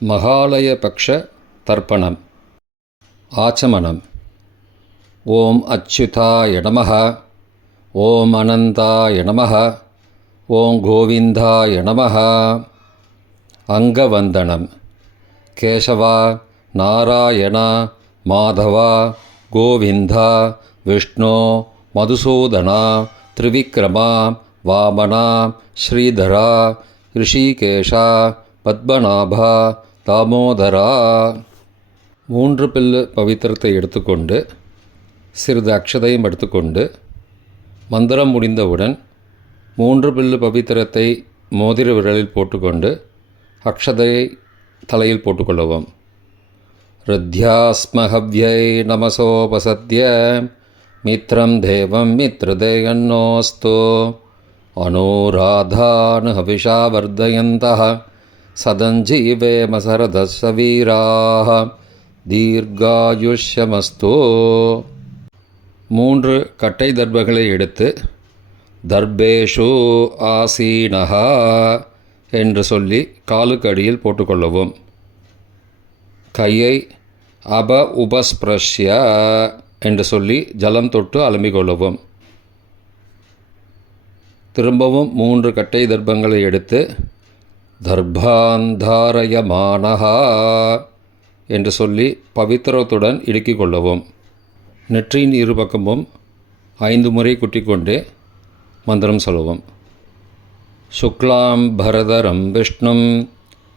மகாலயபக்ஷ தர்ப்பணம். ஆச்சமனம். ஓம் அச்சுதாய நமः. ஓம் அனந்தாய நமः. ஓம் கோவிந்தாய நமः. அங்கவந்தனம். கேசவா, நாராயணா, மாதவா, கோவிந்தா, விஷ்ணு, மதுசூதனா, திரிவிக்ரமா, வாமனா, ஸ்ரீதரா, ரிஷிகேஷா, பத்மநாபா, தாமோதரா. 3 பில்லு பவித்திரத்தை எடுத்துக்கொண்டு சிறிது அக்ஷதையும் எடுத்துக்கொண்டு மந்திரம் முடிந்தவுடன் 3 பில்லு பவித்திரத்தை மோதிர விரலில் போட்டுக்கொண்டு அக்ஷதையை தலையில் போட்டுக்கொள்ளவும். ருத்யாஸ்மஹவ்யை நமசோபசத்ய மித்ரம் தேவம் மித்ருதேயன்னோஸ்து அனுராதான் ஹவிஷா வர்தயந்தः சதஞ்சீவேம சரதஸ்ஸ வீராः தீர்காயுஷ்யமஸ்து. 3 கட்டை தர்பங்களை எடுத்து தர்பேஷு ஆசீனஹ என்று சொல்லி காலுக்கு அடியில் போட்டுக்கொள்ளவும். கையை உபஸ்பிரஷ்ய என்று சொல்லி ஜலம் தொட்டு அலம்பிக்கொள்ளவும். திரும்பவும் 3 கட்டை தர்பங்களை எடுத்து தர்பாந்தாரயமானஹா என்று சொல்லி பவித்திரத்துடன் இடுக்கிக் கொள்ளவும். நெற்றியின் இருபக்கமும் 5 முறை குட்டிக்கொண்டே மந்திரம் சொல்லவும். சுக்லாம் பரதரம் விஷ்ணும்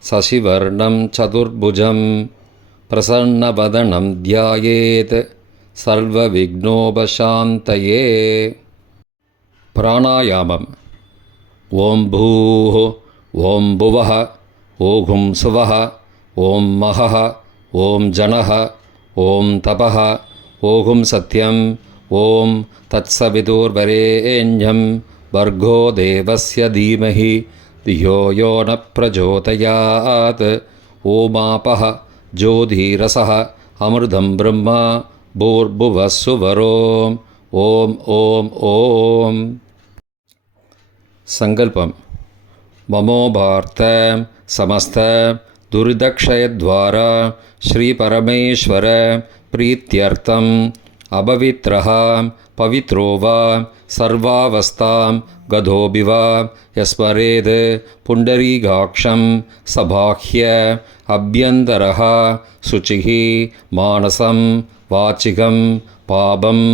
சசிவர்ணம் சதுர்புஜம் பிரசன்னவதனம் தியாயேத் சர்வ விக்னோபசாந்தயே. பிராணாயாமம். ஓம் பூஹ ஓம் புவஹ ஓகும் சுவஹ ஓம் மஹஹ ஓம் ஜனஹ ஓம் தபஹ ஓகும் சத்யம் ஓம் தத்சவிதுர்வரேண்யம் வர்கோ தேவஸ்ய தீமஹி தியோ யோ ந பிரச்சோதயாத். ஓமாபஹ ஜோதிரசஹ அமிர்தம் பிரம்மா பூர்புவः சுவரோம். ஓம் ஓம் ஓம். சங்கல்பம். மமோபார்த்த சமஸ்த துரிதக்ஷயத்வாரா ஸ்ரீ பரமேஸ்வர பிரீத்யர்த்தம் அபவித்ரஹ பவித்ரோ வா சர்வாவஸ்தாம் கதோபிவா யஸ்மரேத் புண்டரீகாக்ஷம் சபாஹ்ய அப்யந்தரஹ சுச்சிஹி மானசம் வாச்சிகம் பாபம்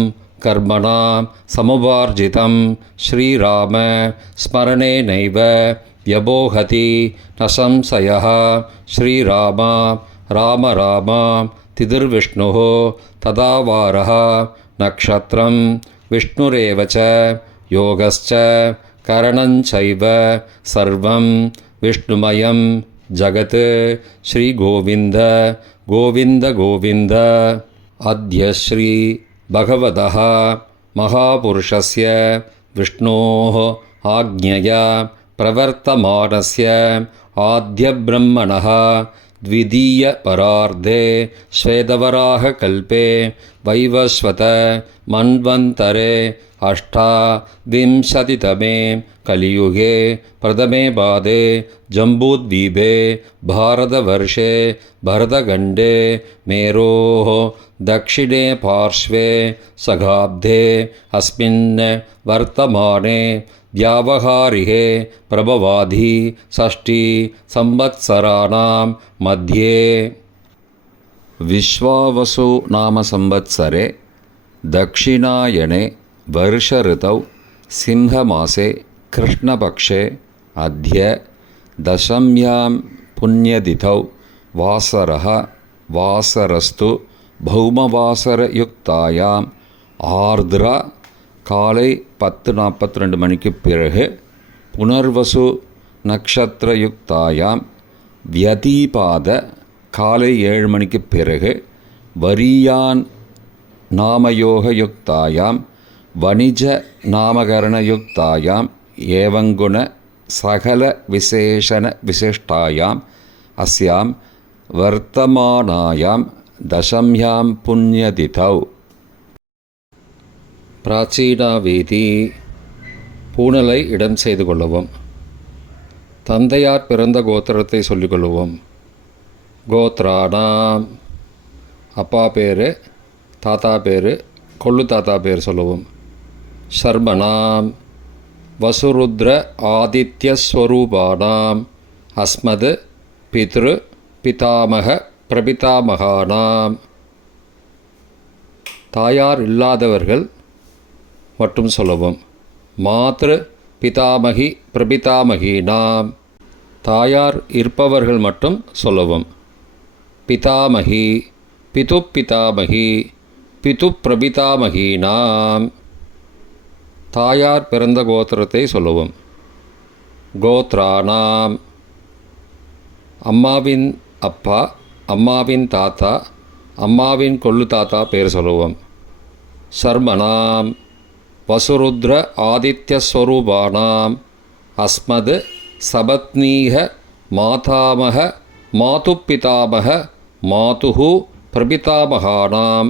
கர்மணா சமுபார்ஜிதம் ஸ்ரீராம ஸ்மரணேனைவ வ்யபோஹதி ந சம்சயः. ஸ்ரீராமா ராம ராமா திதிர்விஷ்ணுः ததாவாரः நக்ஷத்ரம் விஷ்ணுரேவ ச யோகஸ்ச கரணஞ்சைவ சர்வம் விஷ்ணுமயம் ஜகத். ஸ்ரீகோவிந்த கோவிந்த கோவிந்த. அத்ய ஸ்ரீ பகவதः மகாபுருஷஸ்ய விஷ்ணோः ஆக்ஞயா பிரவர்த்தமானஸ்ய ஆத்யப்ரம்மணः த்விதீய பரார்த்தே ஸ்வேதவராக கல்பே வைவஸ்வத மன்வந்தரே அஷ்டாவிம்சதிதமே கலியுகே பிரதமே பாதே ஜம்பூத்வீபே பாரதவர்ஷே பரதகண்டே மேரோः दक्षिणे पार्श्वे सगाब्धे अस्मिन् वर्तमाने व्यावहारिके प्रभवाधि षष्ठी संवत्सराणां मध्ये. विश्वावसु नाम संवत्सरे दक्षिणायने वर्षऋतौ सिंहमासे कृष्णपक्षे अद्य दशम्यां पुण्यतिथौ वासरः वासरस्तु பௌமவாசரயுக்தாயாம் ஆர்திரா காலை 10:42 மணிக்கு பிறகு புனர்வசு நக்ஷத்திரயுக்தாயாம் வியதீபாத காலை 7 மணிக்கு பிறகு வரியான் நாமயோகயுக்தாயாம் வணிஜ நாமகரணயுக்தாயாம் ஏவங்குண சகல விசேஷண விசிஷ்டாயாம் அஸ்யாம் வர்த்தமானாயாம் தசம்யாம் புண்ணியதிதௌ. பிராச்சீனாவேதி. பூணலை இடம் செய்து கொள்ளவும். தந்தையார் பிறந்த கோத்திரத்தை சொல்லிக்கொள்வோம். கோத்ராணாம் அப்பா பேர், தாத்தா பேர், கொள்ளு தாத்தா பேர் சொல்லுவோம். சர்மணாம் வசுருத்ர ஆதித்யஸ்வரூபானாம் அஸ்மத் பித்ரு பிதாமக பிரபிதாமகானாம். தாயார் இல்லாதவர்கள் மட்டும் சொல்லவும். மாத்ரு பிதாமகி பிரபிதாமகீனாம். தாயார் இருப்பவர்கள் மட்டும் சொல்லவும். பிதாமகி பிது பிதாமகி பிது பிரபிதாமகீனாம். தாயார் பிறந்த கோத்திரத்தை சொல்லவும். கோத்ராணாம் அம்மாவின் அப்பா, அம்மாவின் தாத்தா, அம்மாவின் கொள்ளு தாத்தா பேர் சொல்லுவோம். சர்மணாம் வசுருத்ர ஆதித்யஸ்வரூபானாம் அஸ்மத் சபத்னீக மாதாமக மாதுப்பிதாமக மாதுஹு பிரபிதாமகானாம்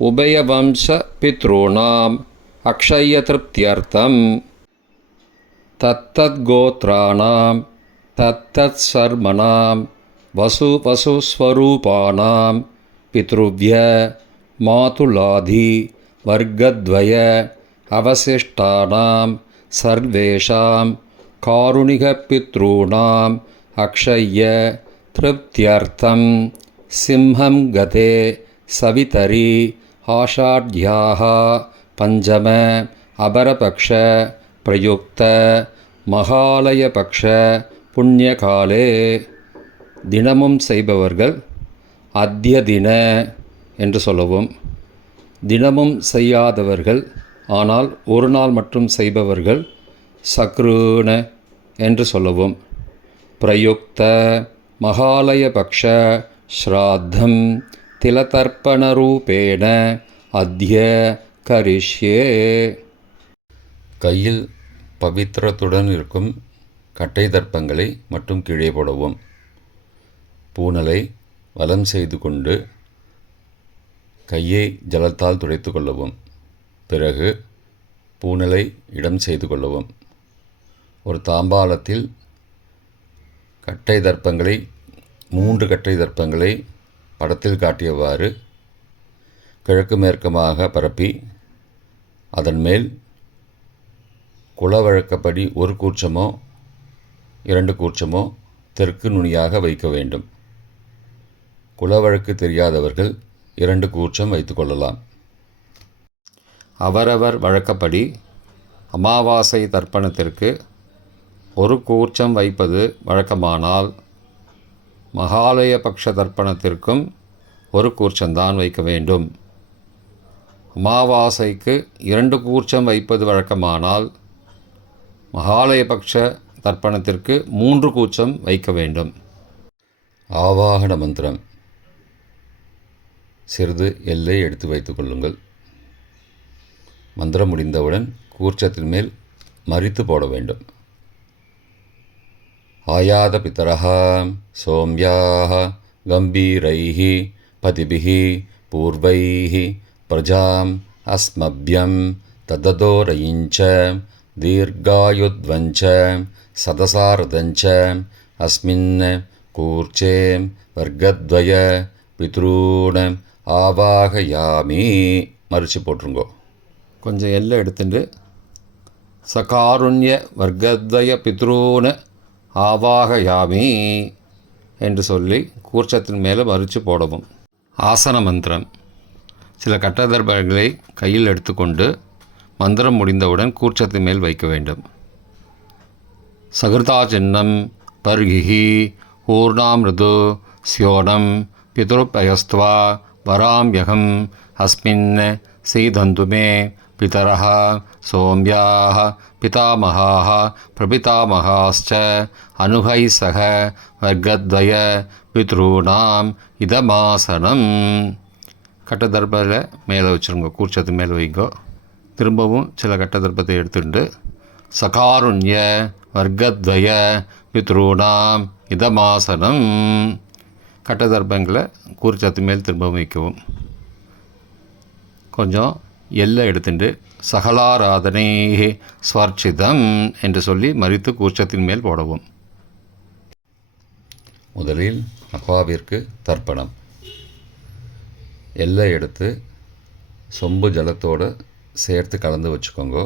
உபயவம்ச பித்ருணாம் அக்ஷயத்ருப்தியர்த்தம். தத்தத்கோத்ராணாம் தத்தத்சர்மணாம் வசுஸ்வரூபானாம் பித்ருவ்ய மாதுலாதி வர்க்கத்வய அவசிஷ்டானாம் சர்வேஷாம் காருணிகபித்ருணாம் அக்ஷய திருப்தியர்த்தம் சிம்ஹம் கதே சவிதரி ஆஷாட்யாः பஞ்சம அபரபக்ஷ பிரயுக்த மகாலயபக்ஷ புண்ணியகாலே. தினமும் செய்பவர்கள் அத்ய தின என்று சொல்லவும். தினமும் செய்யாதவர்கள் ஆனால் ஒரு நாள் மட்டும் செய்பவர்கள் சக்ரூண என்று சொல்லவும். பிரயுக்த மகாலயபக்ஷ ஸ்ராத்தம் திலதர்ப்பணரூபேண அத்ய கரிஷ்யே. கையில் பவித்திரத்துடன் இருக்கும் கட்டை தர்ப்பங்களை மட்டும் கீழே போடவும். பூனலை வலம் செய்து கொண்டு கையை ஜலத்தால் துடைத்து கொள்ளவும். பிறகு பூனலை இடம் செய்து கொள்ளவும். ஒரு தாம்பாளத்தில் கட்டை தர்ப்பங்களை 3 கட்டை தர்ப்பங்களை படத்தில் காட்டியவாறு கிழக்கு மேற்கமாக பரப்பி அதன் மேல் குலவழக்கப்படி 1 கூர்ச்சமோ 2 கூர்ச்சமோ தெற்கு நுனியாக வைக்க வேண்டும். குலவழக்கு தெரியாதவர்கள் 2 கூர்ச்சம் வைத்து கொள்ளலாம். அவரவர் வழக்கப்படி அமாவாசை தர்ப்பணத்திற்கு 1 கூர்ச்சம் வைப்பது வழக்கமானால் மகாலயபக்ஷ தர்ப்பணத்திற்கும் 1 கூர்ச்சம்தான் வைக்க வேண்டும். அமாவாசைக்கு 2 கூர்ச்சம் வைப்பது வழக்கமானால் மகாலயபக்ஷ தர்ப்பணத்திற்கு 3 கூர்ச்சம் வைக்க வேண்டும். ஆவாகன மந்திரம். சிறிது எல்லை எடுத்து வைத்து கொள்ளுங்கள். மந்திரம் முடிந்தவுடன் கூர்ச்சத்தின் மேல் மரித்து போட வேண்டும். ஆயாத பிதரஹ சோம்யாஹ கம்பீரைஹ பதிபிஹ பூர்வைஹ பிரஜாம் அஸ்மப்யம் தததோரயிஞ்ச தீர்காயுத்வஞ்ச சதசாரதஞ்ச அஸ்மின் கூர்ச்சே வர்க்கத்வய பித்ரூண ஆவாகயாமி. மறித்து போட்டுருங்கோ. கொஞ்சம் எல்லை எடுத்துட்டு சகாருண்ய வர்க்கத்வய பித்ரூண ஆவாகயாமி என்று சொல்லி கூர்ச்சத்தின் மேலே மறித்து போடவும். ஆசன மந்திரம். சில கட்டதர்பங்களை கையில் எடுத்துக்கொண்டு மந்திரம் முடிந்தவுடன் கூர்ச்சத்தின் மேல் வைக்க வேண்டும். சகிருதா சின்னம் பர்கிஹி ஊர்ணாமிருது ஸ்யோனம் பிதுருப்பயஸ்துவா வராம்யகம் அஸ்மின் சீதந்துமே பிதரஹ சோம்யாஹ பிதாமகாஹ பிரபிதாமகாஸ்ச அனுகை சக வர்க்கத்வய பித்ருணாம் இதமாசனம். கட்டதர்பத்தில் மேலே வச்சுருங்க. கூர்ச்சத்து மேலே வைங்கோ. திரும்பவும் சில கட்டதர்பத்தை எடுத்துட்டு சகாருண்ய வர்க்கத்வய பித்ருணாம் இதமாசனம். கட்டதர்பங்களை கூர்ச்சத்து மேல் திரும்பவும் வைக்கவும். கொஞ்சம் எல்லை எடுத்துட்டு சகலாராதனை ஸ்வர்ச்சிதம் என்று சொல்லி மறித்து கூர்ச்சத்தின் மேல் போடவும். முதலில் அப்பாவிற்கு தர்ப்பணம். எல்லை எடுத்து சொம்பு ஜலத்தோடு சேர்த்து கலந்து வச்சுக்கோங்க.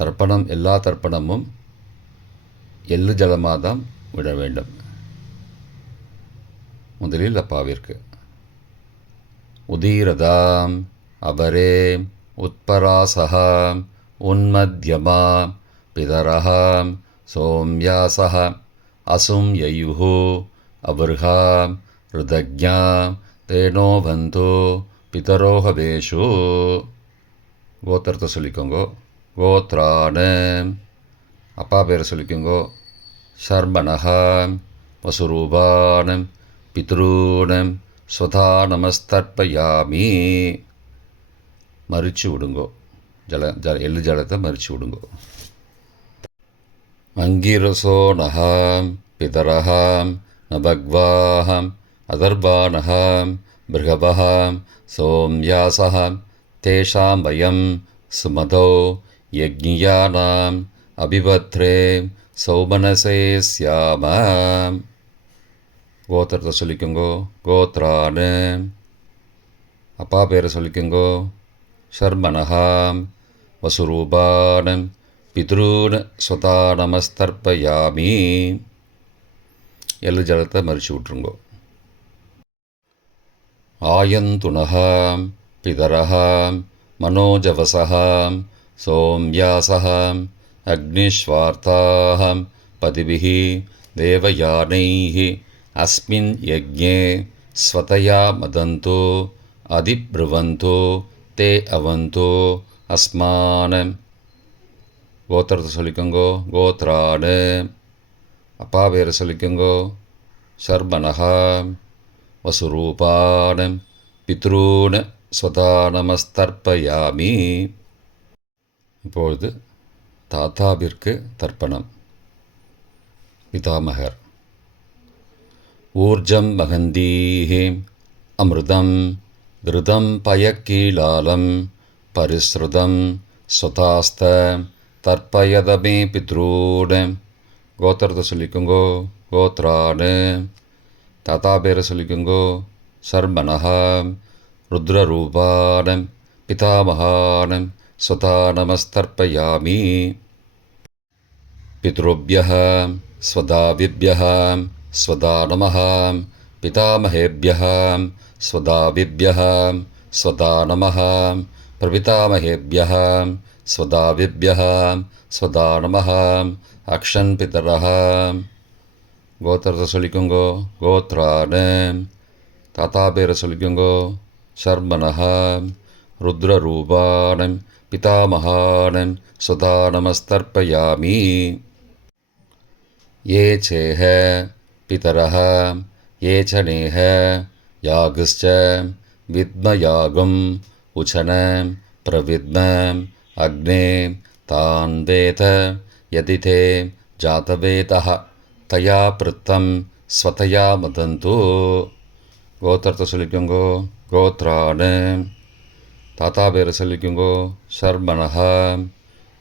தர்ப்பணம் எல்லா தர்ப்பணமும் எள்ளு ஜலமாக தான் விட வேண்டும். முதலில் அப்பாவிற்கு உதீரதாம் அபரே உத்பராசகாம் உன்மத்யமாம் பிதரஹாம் சோம்யாசஹ அசும் யயுஹு அபர்ஹாம் ருதக்ஞாம் தேனோபந்தோ பிதரோஹவேஷு. கோத்திரத்தை சொல்லிக்கோங்கோ. கோத்ரானு அப்பா பேரை சொல்லிக்கோங்கோ. ஷர்மணஹாம் வசுரூபானம் பித்ரூனம் ஸ்வதா நமஸ்தர்ப்பயாமி. மறிச்சு விடுங்கோ. எள்ளு ஜலத்தை மறிச்சு விடுங்கோ. அங்கிரசோ நகாம் பிதரஹாம் நபக்வாஹாம் அதர்பானஹாம் பிருகபஹாம் சோம்யாசஹாம் தேஷாம் வயம் சுமதோ யக்ஞியானாம் அபிபத்ரே சௌமனசே ஸ்யாமாம். கோத்திரத்தை சொல்லிக்கோங்கோ. கோத்ரானு அப்பா பேரை சொல்லிக்கோங்கோ. ஷர்மணஹாம் வசுரூபானம் பித்ரூன் ஸ்வதா நமஸ்தர்ப்பயாமி. எள்ளு ஜலத்தை மறிச்சு விட்ருங்கோ. ஆயந்துனஹாம் பிதரஹாம் மனோஜவசஹாம் சோம்யாசஹாம் அக்னிஸ்வார்த்தாஹாம் பதிபிஹி தேவயானைஹி அஸ்மின் யஜ்ஞே ஸ்வதயா மதந்தோ அதிப்ருவந்தோ தே அவந்தோ அஸ்மானம். கோத்திரத்தை சொல்லிக்கோங்கோ. கோத்ரானு அப்பா பேரை சொல்லிக்கோங்கோ. ஷர்மணஹாம் வசுரூபானம் பித்ரூன் ஸ்வதா நமஸ்தர்ப்பயாமி. இப்பொழுது தாத்தாவிற்கு தர்ப்பணம். பிதாமகர் ஊர்ஜம் மகந்தீஹி அமிர்தம் கிருதம் பயக்கீலாலம் பரிஸ்ருதம் ஸ்வதாஸ்த தர்ப்பயதமே பித்ரூன். கோத்திரத்தை சொல்லிக்கோங்கோ. கோத்ரானு தாத்தா பேரை சொல்லிக்கோங்கோ. ஷர்மணஹாம் ருத்ரரூபானம் பிதாமகானம் ஸ்வதா நமஸ்தர்ப்பயாமி. பித்ருப்யஹ ஸ்வதாவிப்யஹ ஸ்வதா நமஹ பிதாமகேப்யஹ ஸ்வதாவிப்யஹ ஸ்வதா நமஹ பிரபிதாமகேப்யஹ ஸ்வதாவிப்யஹ ஸ்வதா நமஹ அக்ஷன் பிதரஹ. கோத்திரத்தை சொல்லிக்கோங்கோ. கோத்ரானு தாத்தா பேரை சொல்லிக்கோங்கோ. ஷர்மணஹாம் ருத்ரரூபானம் பிதாமகானம் ஸ்வதா நமஸ்தர்ப்பயாமி. ये चेह पितरः ये च नेह यागश्च विद्मयागम् उचनं प्रविद्मम् अग्ने तान् वेद यदि ते जातवेदः तया पृत्तं स्वतया मदन्तु. கோத்திரத்தை சொல்லிக்கோங்கோ. கோத்ரானு தாத்தா பேரை சொல்லிக்கோங்கோ. ஷர்மணஹாம்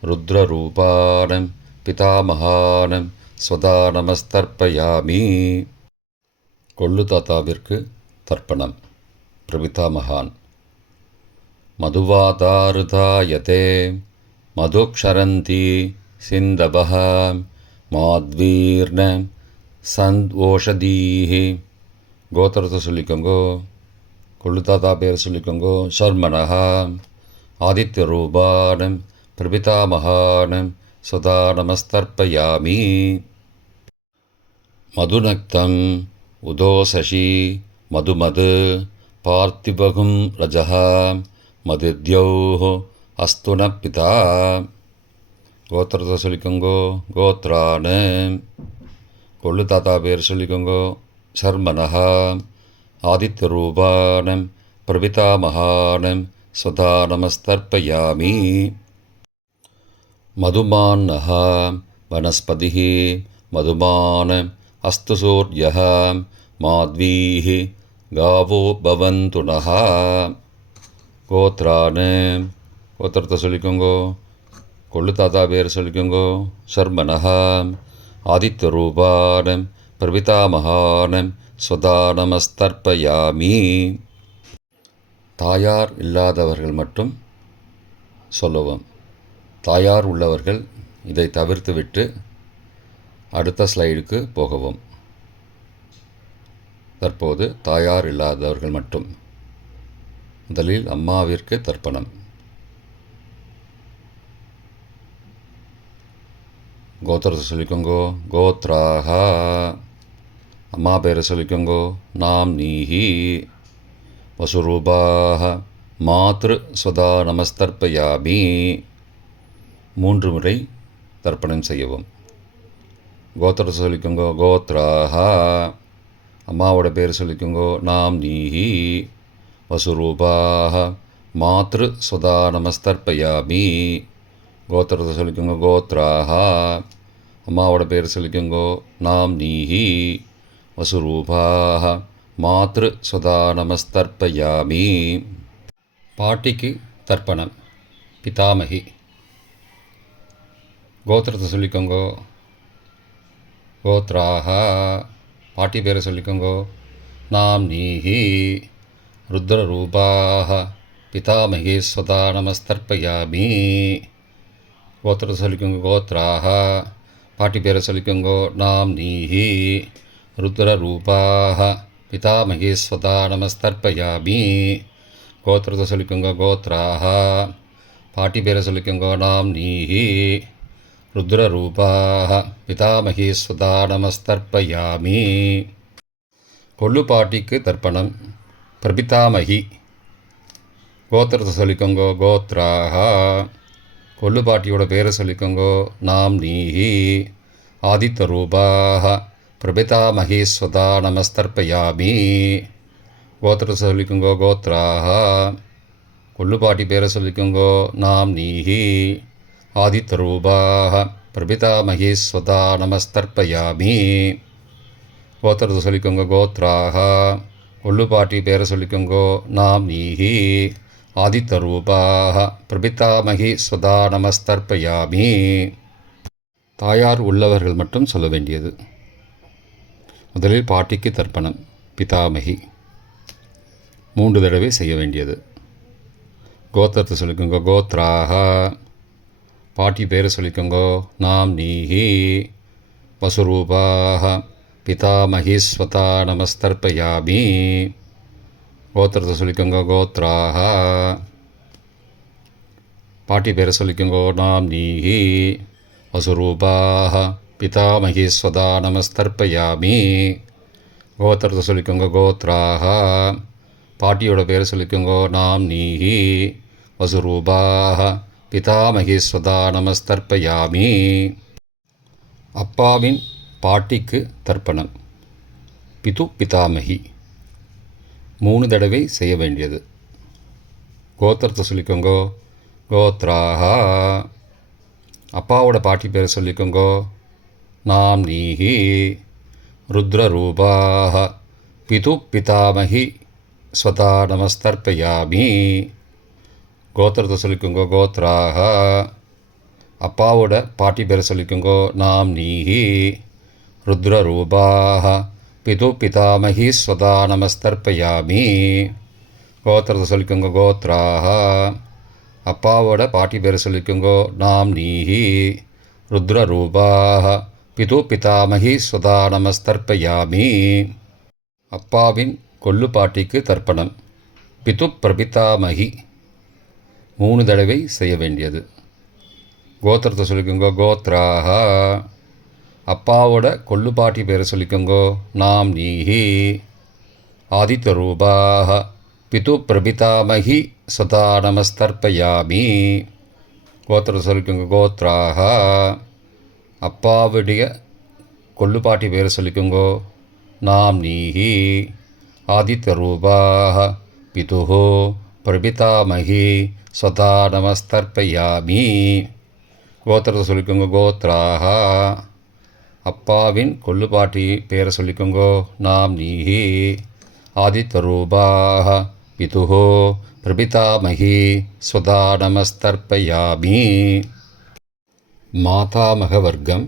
ருத்ரரூபானம் பிதாமகானம் ஸ்வதா நமஸ்தர்ப்பயாமி. கொள்ளு தாத்தாவிற்கு தர்ப்பணம். பிரபிதாமகான் மதுவாதாருதாயதே மதுக்ஷரந்தி சிந்தபஹ மாத்வீர்ண சந்த்வோஷதீஹி. கோத்திரத்தை சொல்லிக்கோங்கோ. கொள்ளு தாத்தா பேர் சொல்லிக்கோங்கோ. ஷர்மணஹாம் ஆதித்யரூபானம் பிரபிதாமகானம் ஸ்வதா நமஸ்தர்ப்பயாமி. மதுநக்தம் உதோசசி மதுமது பார்த்திபகும் ரஜஹ மதித்யௌஹ அஸ்துன பிதா. கோத்திரத்தை சொல்லிக்கோங்கோ. கோத்ரானு கொள்ளு தாத்தா பேர் சொல்லிக்கோங்கோ. ஷர்மணஹாம் ஆதித்யரூபானம் பிரபிதாமகானம் ஸ்வதா நமஸ்தர்ப்பயாமி. மதுமான்னஹ வனஸ்பதிः மதுமான் அஸ்து சூர்யः மாத்வீः காவோ பவந்து நஹ. கோத்ரானு கோத்திரத்தை சொல்லிக்கோங்கோ. கொள்ளு தாத்தா பேர் சொல்லிக்கோங்கோ. ஷர்மணஹ ஆதித்யரூபானம் பிரபிதாமகானம் ஸ்வதா நமஸ்தர்ப்பயாமி. தாயார் இல்லாதவர்கள் மட்டும் சொல்லவும். தாயார் உள்ளவர்கள் இதை தவிர்த்துவிட்டு அடுத்த ஸ்லைடுக்கு போகவும். தற்போது தாயார் இல்லாதவர்கள் மட்டும். முதலில் அம்மாவிற்கு தர்ப்பணம். கோத்திரத்தை சொல்லிக்கோங்கோ. கோத்ராக. அம்மா பேரை சொல்லிக்கோங்கோ. நாம் நீஹி. வசுரூபாக மாத்ரு ஸ்வதா நமஸ்தர்ப்பயாமி. 3 முறை தர்ப்பணம் செய்யவும். கோத்திரத்தை சொல்லிக்கோங்கோ. கோத்ராக. அம்மாவோட பேர் சொல்லிக்கோங்கோ. நாம் நீஹி. வசுரூபாக மாத்ரு ஸ்வதா நமஸ்தர்ப்பயாமி. கோத்திரத்தை சொல்லிக்கோங்க. கோத்ராக. அம்மாவோட பேர் சொல்லிக்கோங்கோ. நாம் நீஹி. வசுரூபாக மாத்ரு ஸ்வதா நமஸ்தர்ப்பயாமி. பாட்டிக்கு தர்ப்பணம். பிதாமகி. கோத்திரத்தை சொல்லிக்கோங்கோ. கோத்ராக. பாட்டி பேரை சொல்லிக்கோங்கோ. நாம் நீஹி. ருத்ரரூபாக பிதாமகி ஸ்வதா நமஸ்தர்ப்பயாமி. கோத்திரத்தை சொல்லிக்கோங்க. கோத்ராக. பாட்டி பேரை சொல்லிக்கோங்கோ. நாம் நீஹி. ருத்ரரூபாக பிதாமகி ஸ்வதா நமஸ்தர்ப்பயாமி. கோத்திரத்தை சொல்லிக்கோங்க. கோத்ராக. பாட்டி பேரை சொல்லிக்கோங்க. நாம் நீஹி. ருத்ரரூபாக பிதாமகி ஸ்வதா நமஸ்தர்ப்பயாமி. கொள்ளு பாட்டிக்கு தர்ப்பணம். பிரபிதாமகி. கோத்திரத்தை சொல்லிக்கோங்கோ. கோத்ராக. கொள்ளு பாட்டியோட பேரை சொல்லிக்கோங்கோ. நாம் நீஹி. ஆதித்யரூபாக பிரபிதாமகி ஸ்வதா நமஸ்தர்ப்பயாமி. கோத்திரத்தை சொல்லிக்கோங்கோ. கோத்ராக. கொள்ளு பாட்டி பேரை சொல்லிக்கோங்கோ. நாம் நீஹி. ஆதித்யரூபாக பிரபிதாமகி ஸ்வதா நமஸ்தர்ப்பயாமி. கோத்திரத்தை சொல்லிக்கோங்க. கோத்ராக. கொள்ளு பாட்டி பேரை சொல்லிக்கோங்கோ. நாம் நீஹி. ஆதித்யரூபாக பிரபிதாமகி ஸ்வதா நமஸ்தர்ப்பயாமி. தாயார் உள்ளவர்கள் மட்டும் சொல்ல வேண்டியது. முதலில் பாட்டிக்கு தர்ப்பணம். பிதாமகி 3 தடவை செய்ய வேண்டியது. கோத்திரத்தை சொல்லிக்கோங்க. கோத்ராக. பாட்டி பேரை சொல்லிக்கோங்கோ. நாம் நீஹி. வசுரூபாக பிதாமகி ஸ்வதா நமஸ்தர்ப்பயாமி. கோத்திரத்தை சொல்லிக்கோங்க. கோத்ராக. பாட்டி பேரை சொல்லிக்கோங்கோ. நாம் நீஹி. வசுரூபாக பிதாமகி ஸ்வதா நமஸ்தர்ப்பயாமி. கோத்திரத்தை சொல்லிக்கோங்க. கோத்ராக. பாட்டியோட பேரை சொல்லிக்கோங்கோ. நாம் நீஹி. வசுரூபாக பிதாமகி ஸ்வதா நமஸ்தர்ப்பயாமி. அப்பாவின் பாட்டிக்கு தர்ப்பணம். பிது பிதாமகி 3 தடவை செய்ய வேண்டியது. கோத்திரத்தை சொல்லிக்கோங்கோ. கோத்ராக. அப்பாவோட பாட்டி பேரை சொல்லிக்கோங்கோ. நாம் நீஹி. ருத்ரரூபாக பிது பிதாமகி ஸ்வதா நமஸ்தர்ப்பயாமி. கோத்திரத்தை சொல்லிக்கோங்கோ. கோத்ராக. அப்பாவோட பாட்டி பேரை சொல்லிக்கோங்கோ. நாம் நீஹி. ருத்ரரூபாக பிது பிதாமகி ஸ்வதா நமஸ்தர்ப்பயாமி. கோத்திரத்தை சொல்லிக்கோங்க. கோத்ராக. அப்பாவோட பாட்டி பேரை சொல்லிக்கோங்கோ. நாம் நீஹி. ருத்ரரூபாக பிது பிதாமகி ஸ்வதா நமஸ்தர்ப்பயாமி. அப்பாவின் கொள்ளு பாட்டிக்கு தர்ப்பணம். பிது பிரபிதாமகி 3 தடவை செய்ய வேண்டியது. கோத்திரத்தை சொல்லிக்கோங்க. கோத்ராக. அப்பாவோட கொள்ளு பாட்டி பேரை சொல்லிக்கோங்கோ. நாம் நீஹி. ஆதித்யரூபாக பிது பிரபிதாமகி ஸ்வதா நமஸ்தர்ப்பயாமி. கோத்திரத்தை சொல்லிக்கோங்க. கோத்ராக. அப்பாவுடைய கொள்ளு பாட்டி பேரை சொல்லிக்கோங்கோ. நாம் நீஹி. ஆதித்யரூபாக பிது பிரபிதாமகி ஸ்வதா நமஸ்தர்ப்பயாமி. கோத்திரத்தை சொல்லிக்கோங்க. கோத்ராக. அப்பாவின் கொள்ளு பாட்டி பேரை சொல்லிக்கோங்கோ. நாம் நீஹி. ஆதித்யரூபாக பிது பிரபிதாமகி ஸ்வதா நமஸ்தர்ப்பயாமி. மாதாமக வர்க்கம்.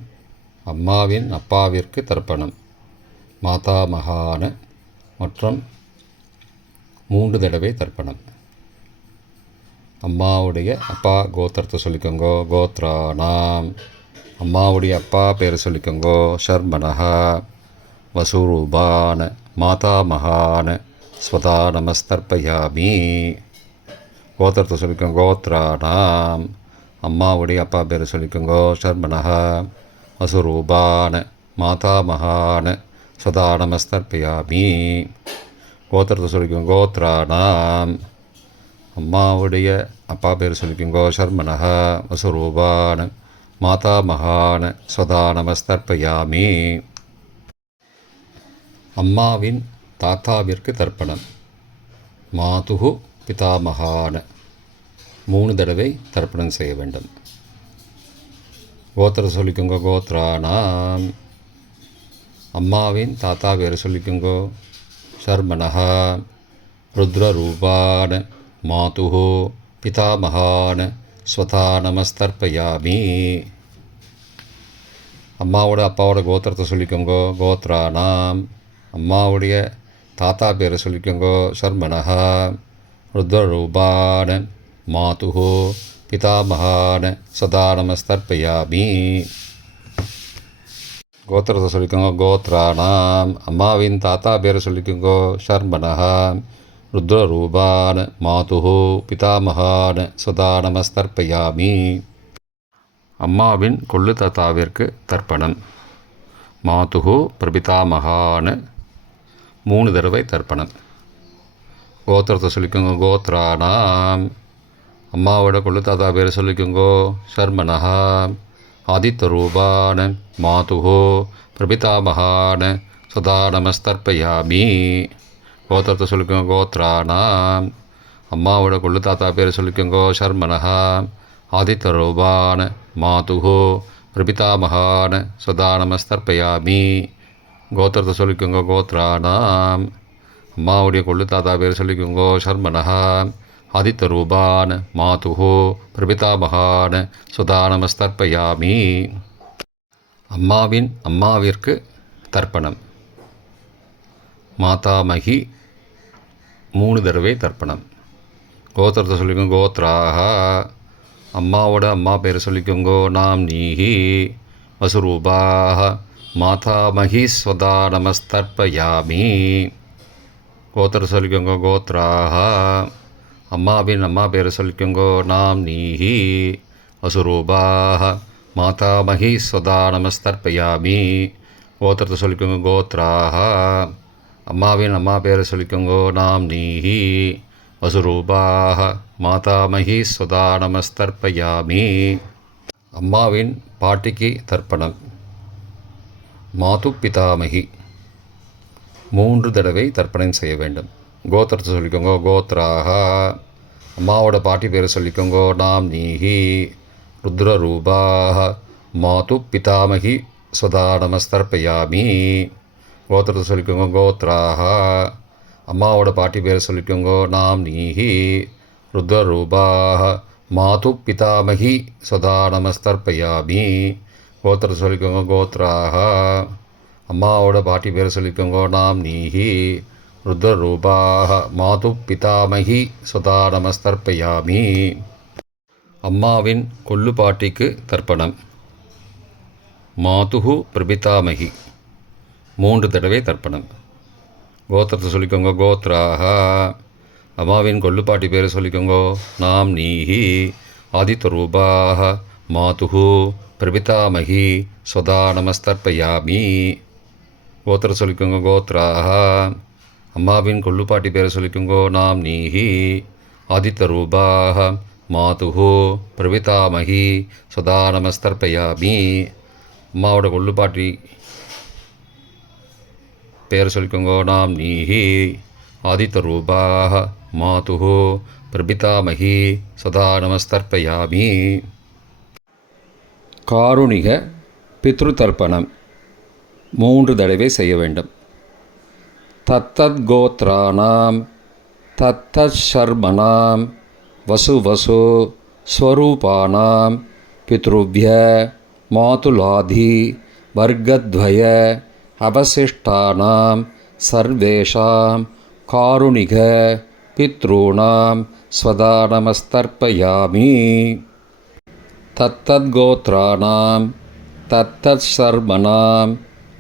அம்மாவின் அப்பாவிற்கு தர்ப்பணம். மாதாமகான மற்றும் 3 தடவை தர்ப்பணம். அம்மாவுடைய அப்பா கோத்திரத்தை சொல்லிக்கோங்கோ. கோத்ராணாம். அம்மாவுடைய அப்பா பேர் சொல்லிக்கோங்கோ. ஷர்மனஹா. வசுரூபான மாதாமகான ஸ்வதா நமஸ்தர்ப்பயாமி. கோத்திரத்தை சொல்லிக்கோங்க. கோத்ராணாம். அம்மாவுடைய அப்பா பேர் சொல்லிக்கோங்கோ. ஷர்மனஹா. வசுரூபான மாதாமகான ஸ்வதா நமஸ்தர்ப்பயாமி. கோத்திரத்தை சொல்லிக்கோங்க. கோத்ராணாம். அம்மாவுடைய அப்பா பேர் சொல்லிக்கோங்கோ. ஷர்மனஹா. வசுரூபான மாதாமகான ஸ்வதா நமஸ்தர்ப்பயாமி. அம்மாவின் தாத்தாவிற்கு தர்ப்பணம். மாதுகு பிதாமகான 3 தடவை தர்ப்பணம் செய்ய வேண்டும். கோத்திர சொல்லிக்கோங்க. கோத்ராணாம். அம்மாவின் தாத்தா பேர் சொல்லிக்கோங்கோ. ஷர்மனஹா. ருத்ரரூபான மாதுகு பிதாமகான ஸ்வதா நமஸ்தர்ப்பயாமி. அம்மாவோட அப்பாவோட கோத்திரத்தை சொல்லிக்கோங்கோ. கோத்ராணாம். அம்மாவுடைய தாத்தா பேரை சொல்லிக்கோங்கோ. ஷர்மனஹா. ருத்ரரூபான மாதுகு பிதாமகான சதா நமஸ்தர்ப்பயாமி. கோத்திரத்தை சொல்லிக்கோங்க. கோத்ராணாம். அம்மாவின் தாத்தா பேரை சொல்லிக்கோங்கோ. ஷர்மனஹா. ருத்ரரூபான மாதுகு பிதாமகான சதா நமஸ்தர்ப்பயாமி. அம்மாவின் கொள்ளு தாத்தாவிற்கு தர்ப்பணம். மாதுகு பிரபிதாமகான 3 தடவை தர்ப்பணம். கோத்திரத்தை சொல்லிக்கோங்க. கோத்ராணாம். அம்மாவோட கொள்ளு தாத்தா பேர் சொல்லிக்கோங்கோ. ஷர்மனஹா. ஆதித்யரூபான மாதுகு பிரபிதாமகான சதா நமஸ்தர்ப்பயாமி. கோத்திரத்தை சொல்லிக்கோங்க. கோத்ராணாம். அம்மாவோட கொள்ளு தாத்தா பேர் சொல்லிக்கோங்கோ. ஷர்மனஹா. ஆதித்யரூபான மாதுகு பிரபிதாமகான சதா நமஸ்தர்ப்பயாமி. கோத்திரத்தை சொல்லிக்கோங்க. கோத்ராணாம். அம்மாவுடைய கொள்ளு தாத்தா பேர் சொல்லிக்கோங்கோ. ஷர்மனஹா. ஆதித்யரூபான மாதுகு பிரபிதாமகான சதா நமஸ்தர்ப்பயாமி. அம்மாவின் அம்மாவிற்கு தர்ப்பணம். மாதாமகி 3 தடவை தர்ப்பணம். கோத்திரத்தை சொல்லிக்கோங்க. கோத்ராஹா. அம்மாவோட அம்மா பேர் சொல்லிக்கோங்கோ. நாம் நீஹி. வசுரூபாஹ மாதாமகி ஸ்வதா நமஸ்தர்ப்பயாமி. கோத்திரத்தை சொல்லிக்கோங்க. கோத்ராஹா. அம்மாவின் அம்மா பேர் சொல்லிக்கோங்கோ. நாம் நீஹி. வசுரூபாஹ மாதாமகி ஸ்வதா நமஸ்தர்ப்பயாமி. கோத்திரத்தை சொல்லிக்கோங்க. கோத்ராஹா. அம்மாவின் அம்மா பேரை சொல்லிக்கோங்கோ. நாம் நீஹி. வசுரூபாஹ மாதாமகி ஸ்வதா நமஸ்தர்ப்பயாமி. அம்மாவின் பாட்டிக்கு தர்ப்பணம். மாது பிதாமகி 3 தடவை தர்ப்பணம் செய்ய வேண்டும். கோத்திரத்தை சொல்லிக்கோங்கோ. கோத்ராஹா. அம்மாவோட பாட்டி பேரை சொல்லிக்கோங்கோ. நாம் நீஹி. ருத்ரரூபாஹ மாது பிதாமகி ஸ்வதா நமஸ்தர்ப்பயாமி. கோத்திரத்தை சொல்லிக்கோங்க. கோத்ராஹா. அம்மாவோட பாட்டி பேரை சொல்லிக்கோங்கோ. நாம் நீஹி. ருத்ரரூபாஹ மாது பிதாமகி சதா நமஸ்தர்ப்பயாமி. கோத்திரத்தை சொல்லிக்கோங்க. கோத்ராஹா. அம்மாவோட பாட்டி பேரை சொல்லிக்கோங்கோ. நாம் நீஹி. ருத்ரரூபாஹ மாது பிதாமகி சதா நமஸ்தர்ப்பயாமி. அம்மாவின் கொள்ளு பாட்டிக்கு தர்ப்பணம். மாதுகு பிரபிதாமகி 3 தடவை தர்ப்பணம். கோத்திரத்தை சொல்லிக்கோங்க. கோத்ராஹா. அம்மாவின் கொள்ளுப்பாட்டி பேரை சொல்லிக்கோங்கோ. நாம் நீஹி. ஆதித்யரூபாஹ மாதுகு பிரபிதாமகி ஸ்வதா நமஸ்தர்ப்பயாமி. கோத்திரம் சொல்லிக்கோங்க. கோத்ராஹா. அம்மாவின் கொள்ளுப்பாட்டி பேரை சொல்லிக்கோங்கோ. நாம் நீஹி. ஆதித்யரூபாஹ மாதுகு பிரபிதாமகி ஸ்வதா நமஸ்தர்ப்பயாமி. அம்மாவோட கொள்ளுப்பாட்டி பேர் சொல்லிக்கோங்கோ. நாம் நீஹி. ஆதித்யரூபாஹ மாதுகு பிரபிதாமகி சதா நமஸ்தர்ப்பயாமி. காருணிக பித்ருதர்ப்பணம் 3 தடவை செய்ய வேண்டும். தத்தத் கோத்ராணாம் தத்தத் ஷர்மணாம் வசு வசு ஸ்வரூபானாம் பித்ருப்ய மாதுலாதி வர்க்கத்வய அவசிஷ்டானாம் சர்வேஷாம் காருணிக பித்ருணாம் ஸ்வதா நமஸ்தர்ப்பயாமி. தத்தத்கோத்ராணாம் தத்தத்சர்மணாம்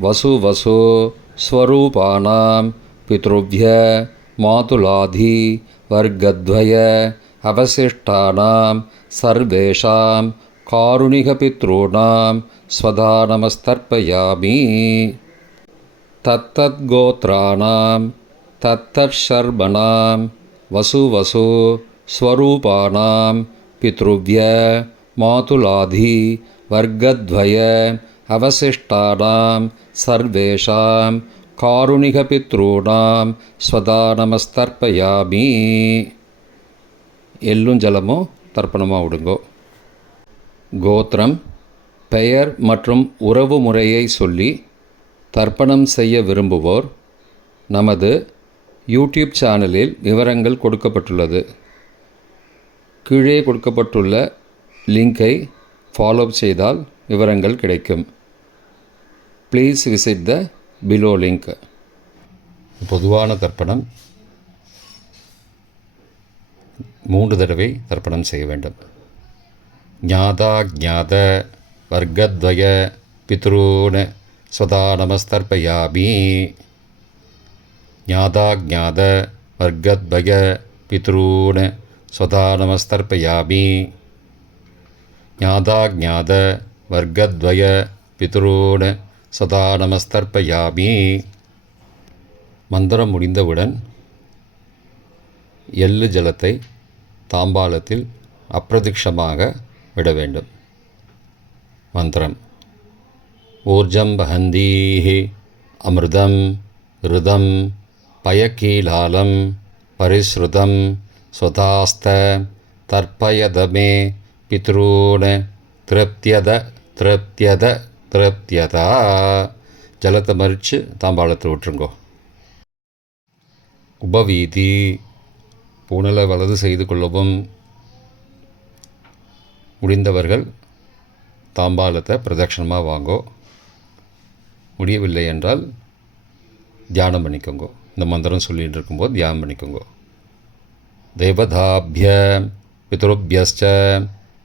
வசு வசு ஸ்வரூபானாம் பித்ருவ்ய மாதுலாதி வர்க்கத்வய அவசிஷ்டானாம் சர்வேஷாம் காருணிகபித்ருணாம் ஸ்வதா நமஸ்தர்ப்பயாமி. தத்தத்கோத்ராணாம் தத்தத்சர்மணாம் வசு வசு ஸ்வரூபானாம் பித்ருவ்ய மாதுலாதி வர்க்கத்வய அவசிஷ்டானாம் சர்வேஷாம் காருணிகபித்ருணாம் ஸ்வதா நமஸ்தர்ப்பயாமி. எள்ளும் ஜலமும் தர்ப்பணமாக விடுங்கோ. கோத்திரம், பெயர் மற்றும் உறவு முறையை சொல்லி தர்ப்பணம் செய்ய விரும்புவோர் நமது யூடியூப் சேனலில் விவரங்கள் கொடுக்கப்பட்டுள்ளது. கீழே கொடுக்கப்பட்டுள்ள லிங்கை ஃபாலோ செய்தால் விவரங்கள் கிடைக்கும். Please visit the below link. பொதுவான தர்ப்பணம் 3 தடவை தர்ப்பணம் செய்ய வேண்டும். ஞாதா ஞாத வர்க்கத்வய பித்ருன் ஸ்வதா நமஸ்தர்ப்பயாமி. ஞாதா ஞாத வர்க்கத்வய பித்ருன் ஸ்வதா நமஸ்தர்ப்பயாமி. ஞாதா ஞாத வர்க்கத்வய பித்ருன் ஸ்வதா நமஸ்தர்ப்பயாமி. மந்திரம் முடிந்தவுடன் எள்ளு ஜலத்தை தாம்பாலத்தில் அப்பிரதிக்ஷமாக விட வேண்டும். மந்திரம்: ஊர்ஜம் வஹந்தீஹி அமிர்தம் ருதம் பயக்கீலாலம் பரிஸ்ருதம் ஸ்வதாஸ்த தர்ப்பயதமே பித்ரூன் திருப்தியத திருப்தியத திருப்தியதா. ஜலத்தை மறித்து தாம்பாளத்தில் விட்டுருங்கோ. உபவீதி: பூணலை வலது செய்து கொள்ளவும். முடிந்தவர்கள் தாம்பாலத்தை பிரதட்சணமாக வாங்கோ. முடியவில்லை என்றால் தியானம் பண்ணிக்கோங்க. இந்த மந்திரம் சொல்லிகிட்டு இருக்கும்போது தியானம் பண்ணிக்கோங்க. தேவதாபிய பித்ருபியஸ்ச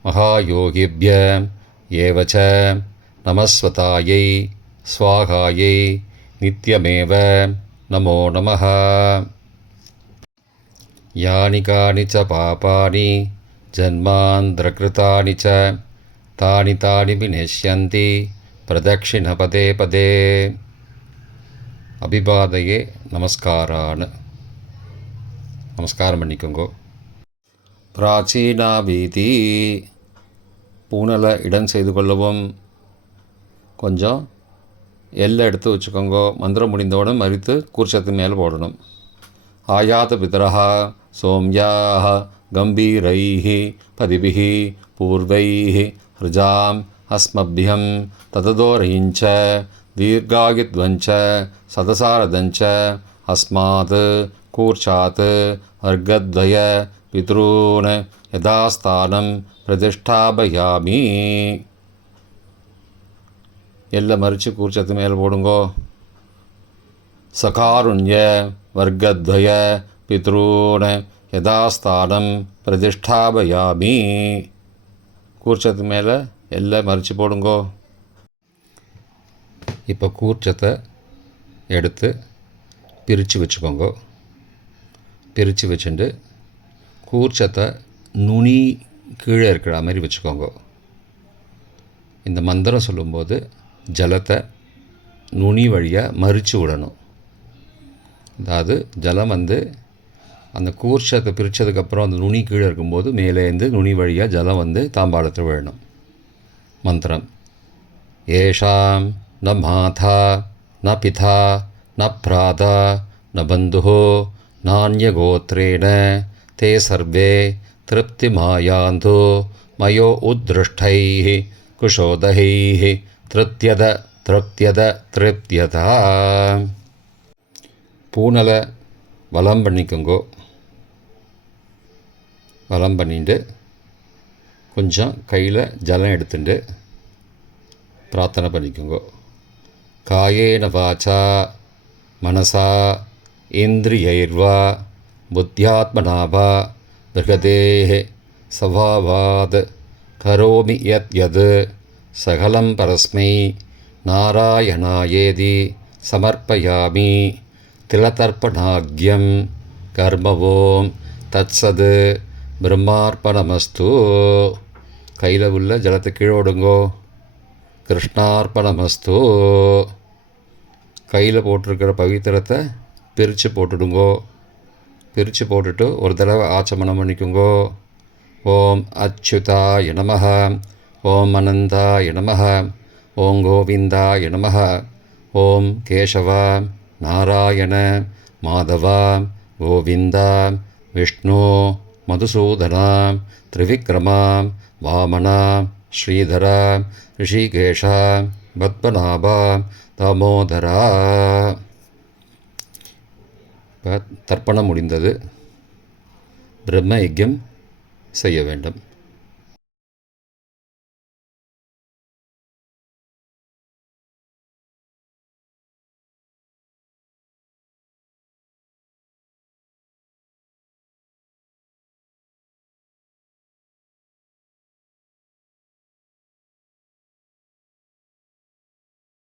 மகாயோகிபிய ஏவச்ச நமஸ்வதாயை ஸ்வாகாயை நித்யமேவ நமோ நமः. யானி கானி ச பாபானி ஜன்மாந்திரகிருதானி ச தானி தானி விநஷ்யந்தி பிரதக்ஷிண பதே பதே. அபிபாதையே நமஸ்காரான்னு நமஸ்காரம் பண்ணிக்கோங்கோ. பிராச்சீனா வீதி: பூனலை இடம் செய்து கொள்ளவும். கொஞ்சம் எல்லை எடுத்து வச்சுக்கோங்க. மந்திரம் முடிந்தவுடன் மறித்து கூர்ச்சத்து மேலே போடணும். ஆயாத பிதரஹா சோம்யாஹ கம்பீரைஹி பதிபிஹி பூர்வைஹி ஹ்ருஜாம் அஸ்மபியம் தததோரயிஞ்ச தீர்காயுத்வஞ்ச சதசாரதஞ்ச அஸ்மாத் கூர்ச்சாத் வர்க்கத்வய பித்ரூன் யதாஸ்தானம் பிரதிஷ்டாபயாமி. எல்லை மறித்து கூர்ச்சத்து மேலே போடுங்கோ. சகாருண்ய வர்க்கத்வய பித்ரூன் யதாஸ்தானம் பிரதிஷ்டாபயாமி. கூர்ச்சத்து மேலே எல்லை மறித்து போடுங்கோ. இப்போ கூர்ச்சத்தை எடுத்து பிரித்து வச்சுக்கோங்க. பிரித்து வச்சுட்டு கூர்ச்சத்தை நுனி கீழே இருக்கிற மாதிரி வச்சுக்கோங்க. இந்த மந்திரம் சொல்லும்போது ஜலத்தை நுனி வழியாக மறித்து விடணும். அதாவது ஜலம் அந்த கூர்ச்சத்தை பிரித்ததுக்கப்புறம் அந்த நுனி கீழே இருக்கும்போது மேலேருந்து நுனி வழியாக ஜலம் தாம்பாளத்தில் விழணும். மந்திரம்: ஏஷாம் ந மாதா ந பிதா ந பிராதா ந பந்துஹோ நான்யகோத்ரேண தே சர்வே திருப்திமாயாந்தோ மயோ உத்ருஷ்டைः குஷோதகைः திருப்தியத திருப்தியத திருப்தியதா. பூனலை வலம் பண்ணிக்கோங்கோ. வலம் பண்ணிட்டு கொஞ்சம் கையில் ஜலம் எடுத்துட்டு பிரார்த்தனை பண்ணிக்கோங்க. காயேன வாசா மனசா இந்திரியைர்வா புத்தியாத்மனா வா பிரகதேः சவாவாத் கரோமி யத் யத் சகலம் பரஸ்மை நாராயணாயேதி சமர்ப்பயாமி திலதர்ப்பணாக்யம் கர்ம ஓம் தத்சத் பிரம்மார்ப்பணமஸ்து. கையில் உள்ள ஜலத்தை கீழோடுங்கோ. கிருஷ்ணார்ப்பணமஸ்து. கையில் போட்டிருக்கிற பவித்திரத்தை பிரித்து போட்டுடுங்கோ. பிரித்து போட்டுட்டு ஒரு தடவை ஆச்சமனம் பண்ணிக்குங்கோ. ஓம் அச்சுதாய நமஹ, ஓம் அனந்தாய நமஹ, ஓம் கோவிந்தாய நமஹ, ஓம் கேசவ நாராயண மாதவ கோவிந்த விஷ்ணு மதுசூதன திரிவிக்ரம வாமன ஸ்ரீதர ரிஷிகேஷ பத்மநாப தாமோதரா. இப்போ தர்ப்பணம் முடிந்தது. பிரம்ம யஜ்யம் செய்ய வேண்டும்.